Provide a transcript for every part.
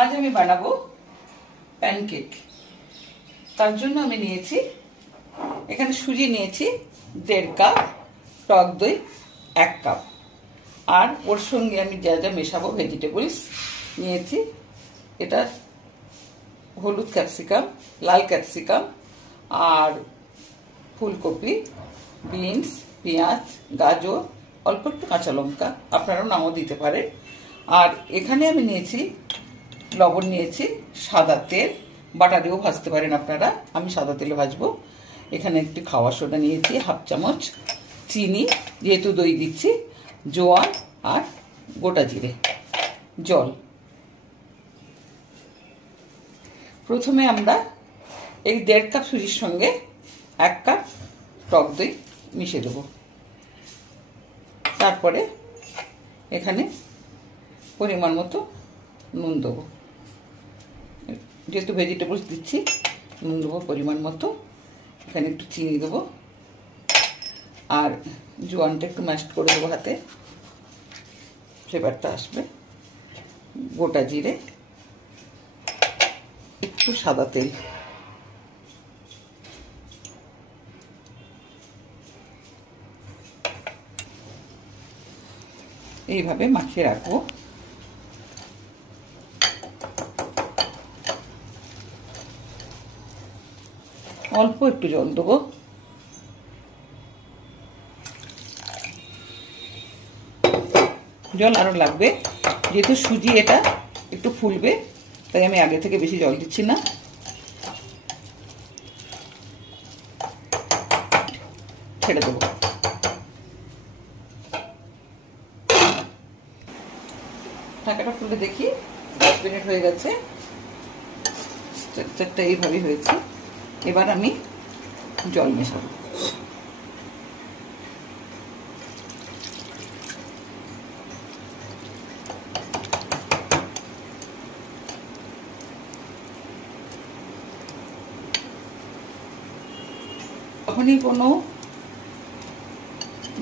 আজ আমি বানাবো প্যানকেক। তার জন্য আমি নিয়েছি এখানে সুজি নিয়েছি 1.5 কাপ, টক দই 1 কাপ, আর ওর সঙ্গে আমি যা যা মেশাবো ভেজিটেবলস নিয়েছি। এটা হলুদ ক্যাপসিকাম, লাল ক্যাপসিকাম আর ফুলকপি, বিনস, পেঁয়াজ, গাজর, অল্প একটু কাঁচা লঙ্কা, আপনারাও নামও দিতে পারেন। আর এখানে আমি নিয়েছি লবণ, নিয়েছি সাদা তেল, বাটারেও ভাজতে পারেন আপনারা, আমি সাদা তেলে ভাজবো। এখানে একটু খাওয়া সোডা নিয়েছি 1/2 চামচ, চিনি, যেহেতু দই দিচ্ছি, জোয়ান আর গোটা জিরে, জল। প্রথমে আমরা এই 1.5 কাপ সুজির সঙ্গে 1 কাপ টক দই মিশিয়ে দেবো। তারপরে এখানে পরিমাণ মতো নুন দেবো, যেহেতু ভেজিটেবলস দিচ্ছি নুন দেবো পরিমাণ মতো। এখানে একটু চিনি দেবো আর জোয়ানটা একটু ম্যাশড করে দেবো হাতে, ফ্লেভারটা আসবে। গোটা জিরে, একটু সাদা তেল, এইভাবে মাখিয়ে রাখবো। অল্প একটু জল দেবো, জল আরো লাগবে, যেহেতু সুজি এটা একটু ফুলবে, তাই আমি আগে থেকে বেশি জল দিচ্ছি না। ছেড়ে দেবো। ঢাকাটা খুলে দেখি 10 মিনিট হয়ে গেছে, স্ট্রাকচারটা এইভাবেই হয়েছে। এবার আমি জল মেশাবো।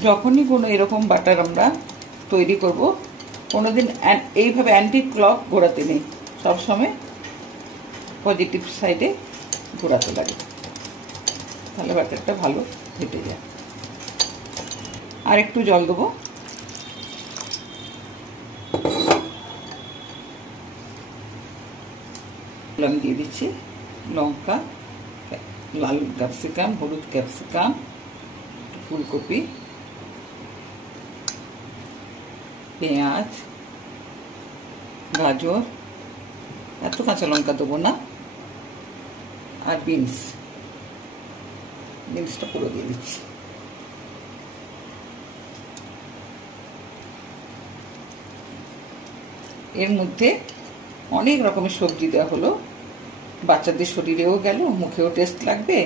যখনই কোনো এরকম বাটার আমরা তৈরি করব, কোনোদিন এইভাবে অ্যান্টি ক্লক ঘোরাতে নেই, সবসময় পজিটিভ সাইডে ঘোরাতে লাগে, তাহলে বাটারটা ভালো ফেটে যায়। আর একটু জল দেবো। আমি দিয়ে দিচ্ছি লঙ্কা, লাল ক্যাপসিকাম, হলুদ ক্যাপসিকাম, ফুলকপি, পেঁয়াজ, গাজর, এত কাঁচা লঙ্কা দেবো না, আর বিনসটা পুরো দিয়ে দিচ্ছি। এর মধ্যে অনেক রকমের সবজি দেওয়া হলো, বাচ্চাদের শরীরেও গেল, মুখেও টেস্ট লাগবে।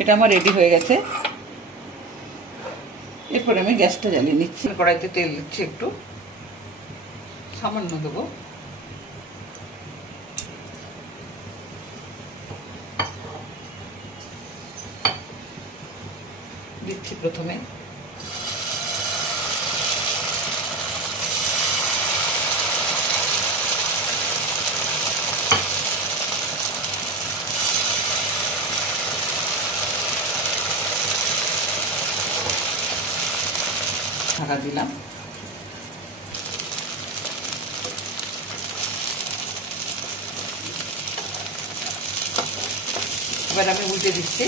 এটা আমার রেডি হয়ে গেছে। এরপরে আমি গ্যাসটা জ্বালিয়ে নিচ্ছি। কড়াইতে তেল দিচ্ছি, একটু সামান্য দেবো। দিচ্ছি প্রথমে ঢাকা দিলাম। এবার আমি উল্টে দিচ্ছি।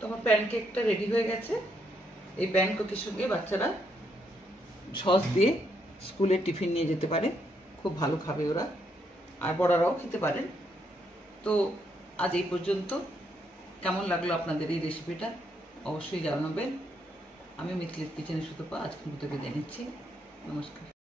তোমার প্যানকেকটা রেডি হয়ে গেছে। এই প্যানকেকের সঙ্গে বাচ্চারা সস দিয়ে স্কুলে টিফিন নিয়ে যেতে পারে, খুব ভালো খাবে ওরা, আর বড়রাও খেতে পারেন। তো আজ এই পর্যন্ত। কেমন লাগলো আপনাদের এই রেসিপিটা অবশ্যই জানাবেন। আমি মিথিলের কিচেনে সুতপা আজকের মতো বিদায় নিচ্ছি। নমস্কার।